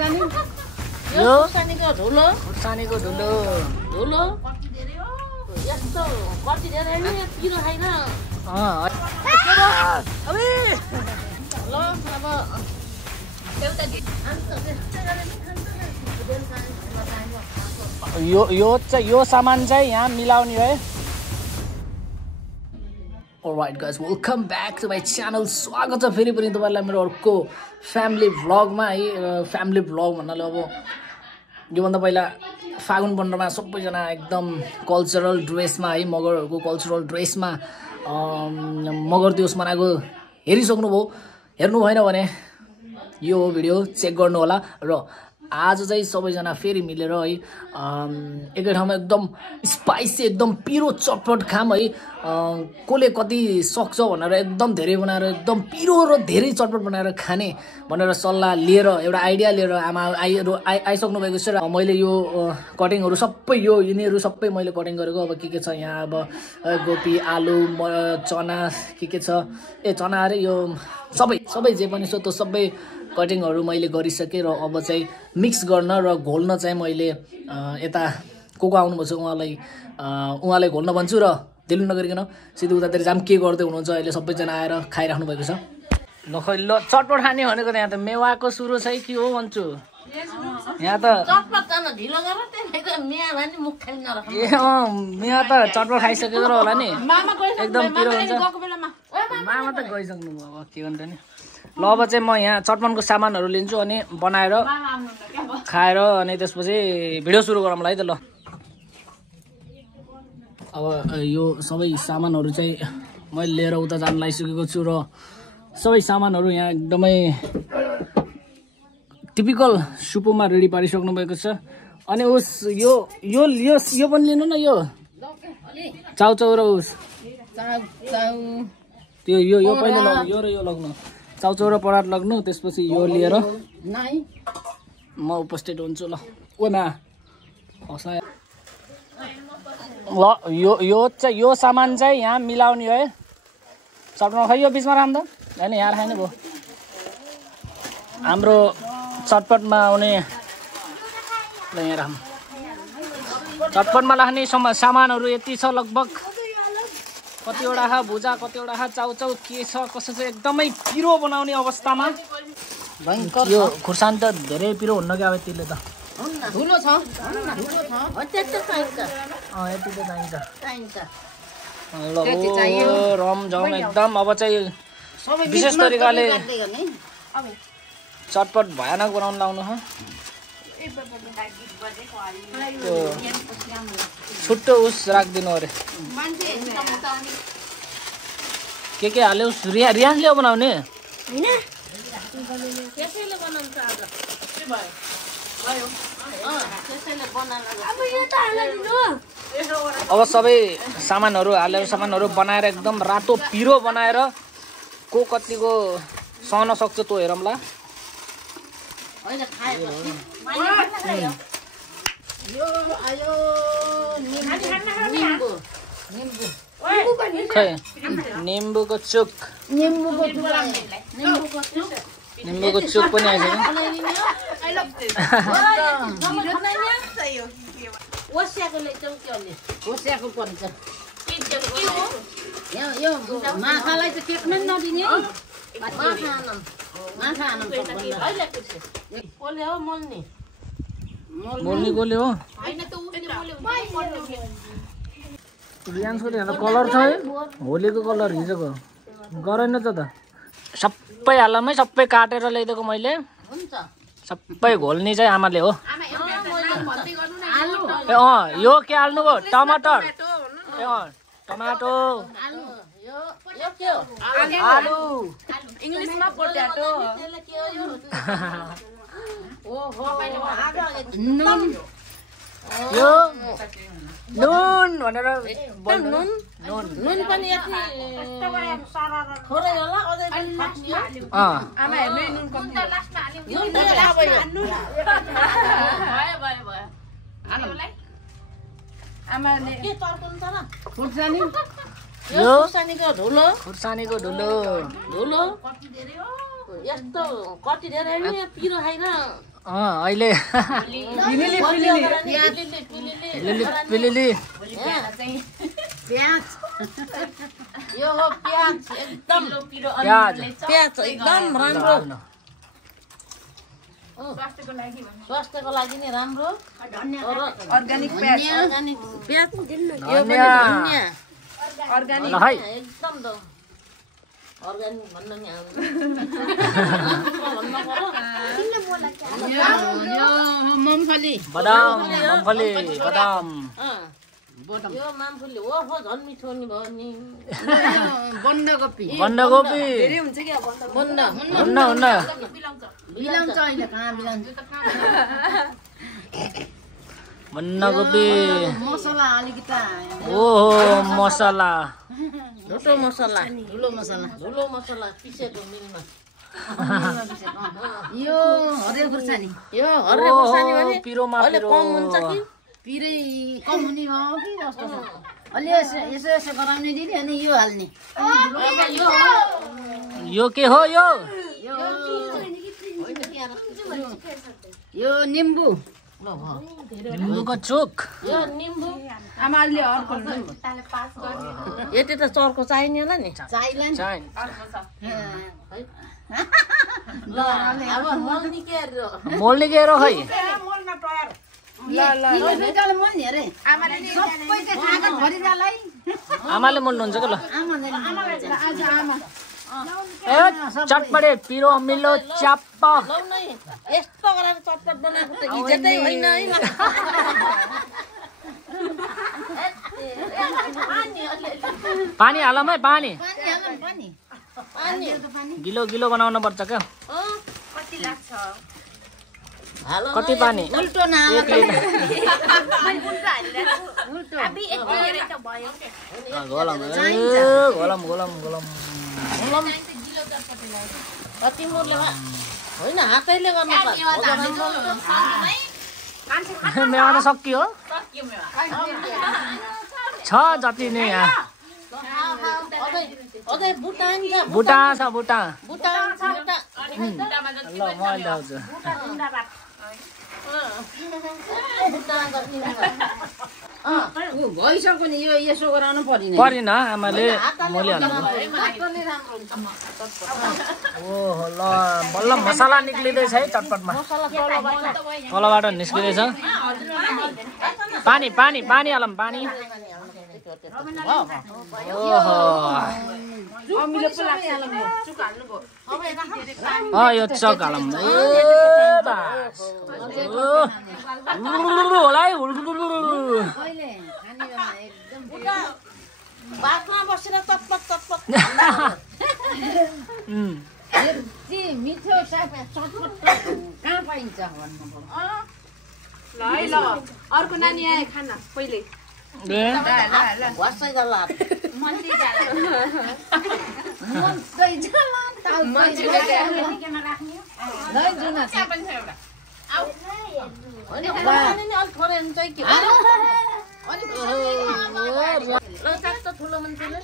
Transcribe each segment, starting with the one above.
खुर्सानी यो खुर्सानीको ढुलो खुर्सानीको ढुलो ढुलो कति धेरै हो यस्तो कति धेरै नि पिरो खाइन अबे ल अब एउटा यो सामान चाहिँ यहाँ मिलाउने है Alright guys, welcome back to my channel. स्वागत छ फेरि पनि तपाईहरुलाई मेरो अर्को फ्यामिली भ्लगमा है। फ्यामिली भ्लग भन्नाले अब योभन्दा पहिला फागुन 15 मा सबैजना एकदम कल्चरल ड्रेसमा है, मगरहरुको कल्चरल ड्रेसमा मगर दिवस मनाएको हेरिसक्नु भयो। हेर्नु भएन भने यो भिडियो चेक गर्नु होला। र आज चाहिँ सबैजना फेरि मिलेर है एकै ठाउँमा एकदम स्पाइसी एकदम पिरो चटपट खाम है। कोले कति सक्छ भनेर एकदम धेरै बनाएर एकदम पिरो र धेरै चटपट बनाएर खाने भनेर सल्लाह लिएर एउटा आइडिया लिएर आमा आइसक्नु भएको छ। र मैले यो कटिङहरु सबै यिनीहरु सबै मैले कटिङ गरेको। अब के छ यहाँ, अब गोपी, आलु, चना के छ चना अरे यो सबै जे पनि छ त्यो सबै कटिङहरु मैले गरिसके। र अब चाहिँ मिक्स गर्न र घोल्न चाहिँ मैले यता को आउनुभएको छ उहाँलाई घोल्न भन्छु। र दिल्ली नगरिकन सिधै उतातिर जाम के गर्दै हुनुहुन्छ अहिले सबैजना आएर खाइराख्नु भएको छ। ल खै ल चटपट खाने भनेको त यहाँ त मेवाको सुरु छ कि हो भन्छु। यहाँ त चटपट गर्न ढिलो गर त्यसैको मेवा नि मुख खाइ नराख्नु। मेवा त चटपट खाइसकेको होला नि, एकदम पिरो हुन्छ। मामा त गइसक्नु भयो, अब के भन्छ नि। ल अब चाहिँ म यहाँ चटपटको सामानहरु लिन्छु अनि बनाएर खाएर अनि त्यसपछि भिडियो सुरु गरौँला है त। ल अब यो सबै सामानहरु चाहिँ मैले लिएर उता जान लागिसकेको छु। र सबै सामानहरु यहाँ एकदमै टिपिकल सुपोमा रेडी पारिसक्नु भएको छ। अनि उस यो पनि लिनु न, यो चाउचाउ र उस त्यो यो पहिले लग्नु, यो र यो लग्नु, चाउचाउ र परात लग्नु। त्यसपछि यो लिएर म उपस्थित हुन्छु। ल ओमा हसा ल यो सामान चाहिँ यहाँ मिलाउने है। चटपट खै यो बिचमा राम त हैन, यहाँ खाने भयो। हाम्रो चटपटमा आउने ल यहाँ राम चटपटमा लाग्ने सामानहरु यति छ लगभग। कतिवटा खा भुजा, कतिवटा खा चाउचाउ के छ कसो छ एकदमै पिरो बनाउने अवस्थामा। यो खुर्सानी त धेरै पिरो हुन्न क्या अब यतिले त ढुलो छ अत्यन्त चाहिन्छ। यति त चाहिन्छ। ल रमझम एकदम अब चाहिँ विशेष तरिकाले चटपट भयानक बनाउन लाउनु हो। छुट्टो उस राखिदिनु अरे के हाल्यो रियाजले बनाउने हैन, त्यसैले बनाउँछ आज अब सबै सामानहरु हालेर सामानहरु बनाएर एकदम रातो पिरो बनाएर को कतिको सहन सक्छ त्यो हेरौँला। खै निम्बुको चुक पनि माछालाई चाहिँ टेक्नै नदिने मोल्ने गोले हो। रियान्सको त कलर छ है, होलीको कलर हिजोको गरेन त सबै हालमै सबै काटेर ल्याइदिएको मैले। सबै घोल्ने चाहिँ आमाले हो। यो के हाल्नु भयो, टमाटर टमाटो आलु इंग्लिशमा पोटेटो यो नुन भनेर नुन पनि यति थोरै होला अझै पनि खाट्ने। आमा हेर्नु नुन कति लास्टमा हाल्यो नुन त भयो हाल्नुलाई आमाले के तर्काउनु छ र खुर्सानी यो खुर्सानीको ढुलो ढुलो कति धेरै हो यस्तो कति धेरै नि पिरो खाइन अहिले पिलिली प्याज यो हो प्याज एकदम प्याज प्याज एकदम राम्रो स्वास्थ्यको लागि नि राम्रो अर्ग्यानिक प्याज अर्ग्यानिक प्याज यो पनि धनिया धनिया अर्ग्यानिक ल है एकदम त अर्ग्यानिक भन्न नि मुम्फली बदाम मुम्फली बदाम यो मुम्फली ओहो झन् मिठो नि भयो नि बन्दाकोपी बन्दाकोपी धेरै हुन्छ कि हुन्न हुन्न बिलाउँछ अहिले कहाँ बिलाउँछ बन्दाकोपी मसला अलिकति ओहो मसला धुलो मसला पिसेको मिलमा यो हरियो खुर्सानी यो हरियो खुर्सानी भने पिरोमा अहिले कम हुन्छ कि पिरै कम हुने भयो कि जस्तो छ अलि यसो गराउने दिदी अनि यो हाल्ने यो के हो यो यो निम्बु निम्बुको चोक यो निम्बु आमाले अर्को यति त चर्को चाहिने होला नि चाहिएला चाइन ल अब मल्नी के अरे मोल्ने के हो खै आमाले मोल्नुहुन्छ के ल ए चटपटे पिरो अमिलो च्याप्प लौ नै यस्तो गरेर चटपट बनाएको त इज्जतै होइन है पानी हालौँ है पानी पानी गिलो गिलो बनाउनु पर्छ क्या हालो कति पानी उल्टो न एक लिटर घोलम कति मुरले होइन हातैले गर्नुपर्छ मेवा त सकियो छ जति नै यहाँ अझै बुटान छ बुटा छ बुटा बुटान छ बुटा ल म ल्याउँछु भइसक्यो नि यो यसो गराउनु पर्ने परिन आमाले मोलिहाल्नु ओहो ल बल्ल मसला निक्लिँदैछ है चटपटमा तलबाट निस्किँदैछ पानी पानी पानी हालौँ पानी ओहो यो चक हालौँ होला है बाटोमा बसेर चटपट चटपट मिठो चटपट कहाँ पाइन्छ भन्नु ल है ल अर्को नानी आए खाना पहिले वासै जाला अलिक थोरै हुन्छ कि ठुलो मान्छेले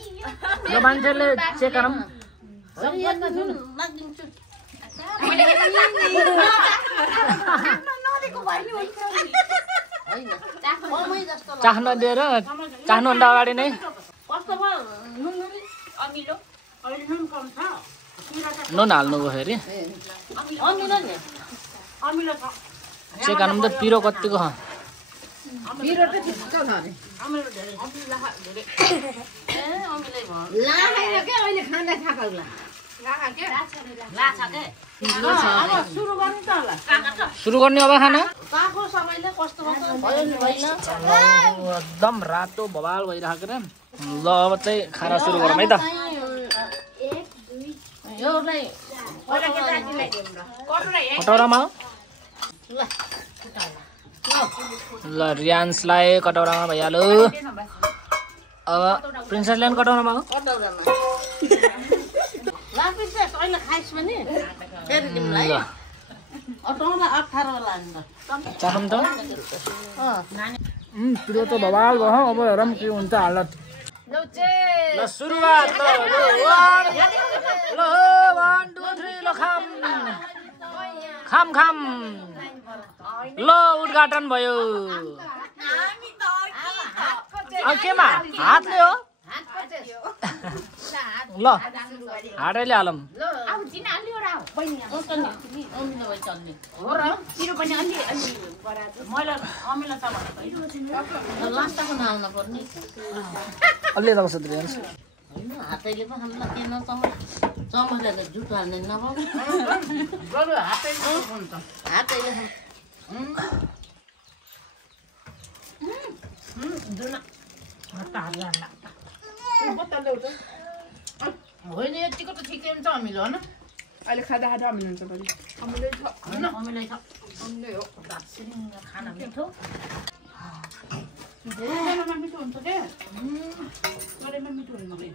यो मान्छेले चेक गरौँ नागिदिन्छु कमै जस्तो चाख्न दिएर चाख्नुभन्दा अगाडि नै कस्तो भयो अमिलो नुन हाल्नुभयो फेरि अमिलो नि चेक गरौँ त पिरो कतिको पिरो त ठिक्क छ अरे अमिलै भयो लाखेर के अहिले खाँदा खाएकोला अब सुरु गर्नु त होला सुरु गर्ने अब खाना काको सबैले कस्तो भयो नि होइन एकदम रातो भवाल भइरहेको रे ल अब चाहिँ खाना सुरु गरौँ है त योलाई कटौरामा हो ल रियान्सलाई कटौरामा भइहाल्यो अब प्रिन्सेसले पनि कटौरामा हो कटौरामा ला प्रिन्सेस अहिले खाइस् भने फेरि तिमीलाई अटाउला 18 होला नि चाखौँ त पिरो त भवाल भयो अब हेरौँ के हुन्छ हालत ल सुरुवात ल 1 2 3 ल खाम खाम खाम ल उद्घाटन भयो केमा हातले हो ल हातैले हालौँ अब चिना अलि एउटा बहिनी अमिलो भइ चल्ने हो र पिरो पनि अलि अलि गराएको मैले अमिलो छ भने लास्टको नआउन पर्ने अलि त कसरी हेर्नु होइन हातैले पो हामीलाई के चमचले जुट हाल्ने नभए हातैले होइन यतिको त ठिकै हुन्छ अमिलो होइन अहिले खाँदा खाँदा अमिलो हुन्छ बढी अमिलै छ अमिलै छ अमिलै हो खाना मिठो धेरैजनामा मिठो हुन्छ के गरेमा मिठो हुँदैन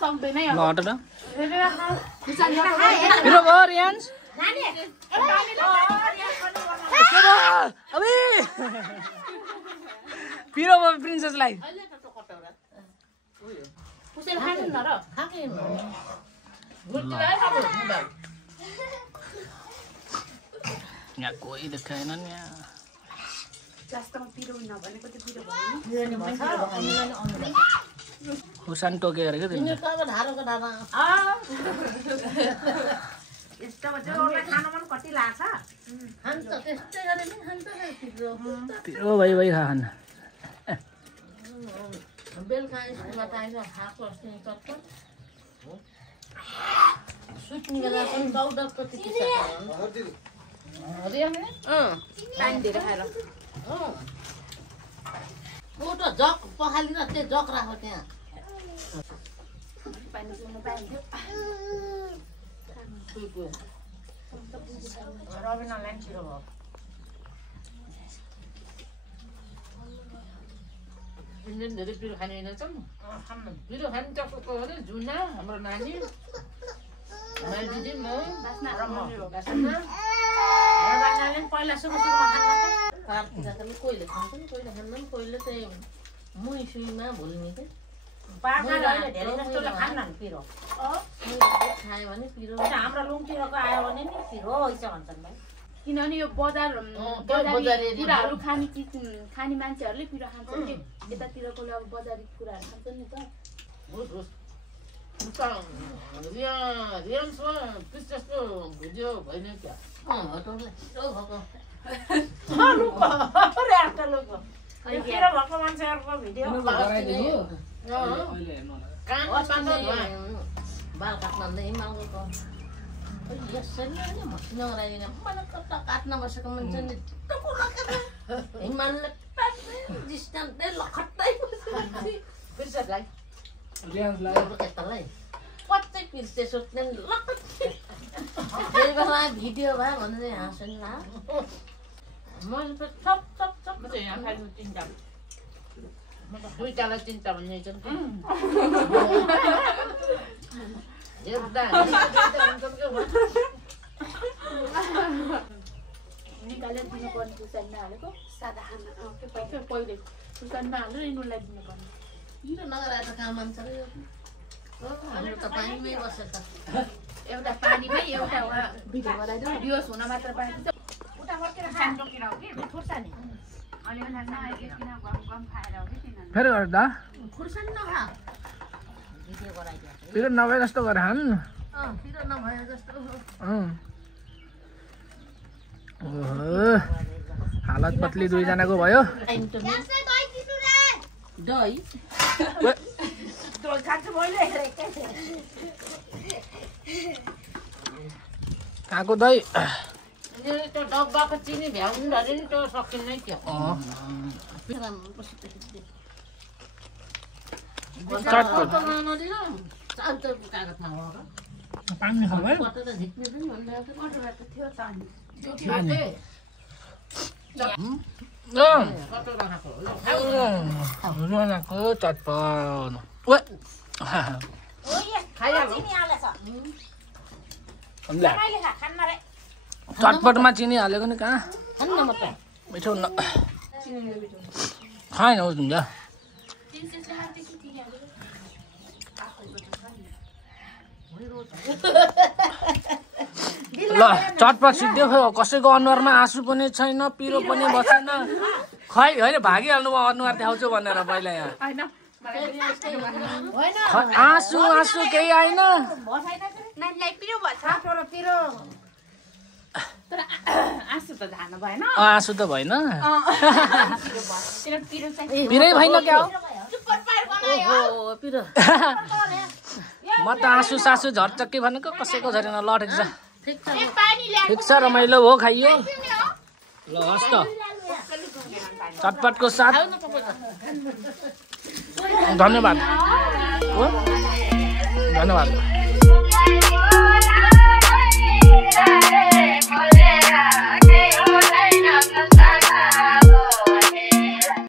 सक्दैन ल हट न पिरो भयो रियान्स अबे पिरो भयो प्रिन्सेसलाई कसैले खानु न र खाँदैन यहाँ कोही देखाएन नि यहाँ लास्टमा पिरो नभनेको त्यो पिरो भयो हुसान टोकेर क्या तिमीले ढारोको ढाडा खान्छ त्यस्तै गरे नि खान्छ पिरो भइ खान बेलुका स्कुलबाट आएर खाएको अस्ति चट्ट सुत्ने बेला पनि दौडको त्यति टाइम दिएर खाएर एउटा जग पखालिन त्यो जग राख्यो त्यहाँ पानी पिउनु पाइन्थ्यो रविनालाई छिरो भयो इन्डियन धेरै पिरो खाने रहेछन् पिरो खाने टक्क भने जुना हाम्रो नानी दिदी म पहिला सुरुमा खाना पार्टीमा कोहीले खान्छन् कोहीले खान्छन् कोहीले चाहिँ मुही सुईमा भुल्ने के पिरो खायो भने पिरो हाम्रो लुङतिरको आयो भने नि पिरो हैछ भन्छन् भाइ किनभने यो बजार कुराहरू खाने मान्छेहरूले पिरो खान्छन् नि यतातिरकोले अब बजारी कुराहरू खान्छन् नि त जस्तो भुज्यो भएन क्या बाल काट्न हिमालको यसरी मसिनो गराइदिन मैले कता काट्न बसेको मान्छे नि हिमालले डिस्टेन्सै लखट्टै बिर्सलाई यतालाई पच्चै पिर्से सोध्ने लखट्टै त्यही बेला भिडियो भयो भने हाँस्यो नि मैले त छप छप छप यहाँ खाइदिनु चिन्ता म त दुईटालाई चिन्ता भन्ने निकालेर दिनुपर्ने खुर्सानीमा हालेको सादा खाना पहिले खुर्सानीमा हालेर यिनीहरूलाई दिनुपर्ने नगराएर काम मान्छ र हाम्रो त पानीमै बसेछ एउटा पानीमै एउटा भिडियो गराइदियो भिडियोस हुन मात्र पाइन्छ फेरि गर्दा खुर्सानी नखा भिडियो गराइदियो पिरो नभए जस्तो गरेर खानु न पिरो नभए जस्तो हालत पत्ली दुईजनाको भयो दही कहाँको दही त्यो डब्बाको चिनी भ्याउनु अरे नि त्यो सकिँदैन त्यो कागजमा हो र पानी खाऊ है कता त झिक्ने पनि भनिरहेको थियो रुनाको चटपट चटपटमा चिनी हालेको नि कहाँ मिठो हुन्न खाएन हुन्छ ल चटपट सिद्धो खै कसैको अनुहारमा आँसु पनि छैन पिरो पनि बसेन खै होइन भागिहाल्नु भयो अनुहार देखाउँछु भनेर पहिला यहाँ आँसु आँसु केही आएन आँसु त जान भएन आँसु त भएन पिरै भएन क्या हो म त आँसु सासु झर्चक्की भनेको कसैको झरेन ल ठिक छ रमाइलो हो खाइयो ल हस् त चटपटको साथ धन्यवाद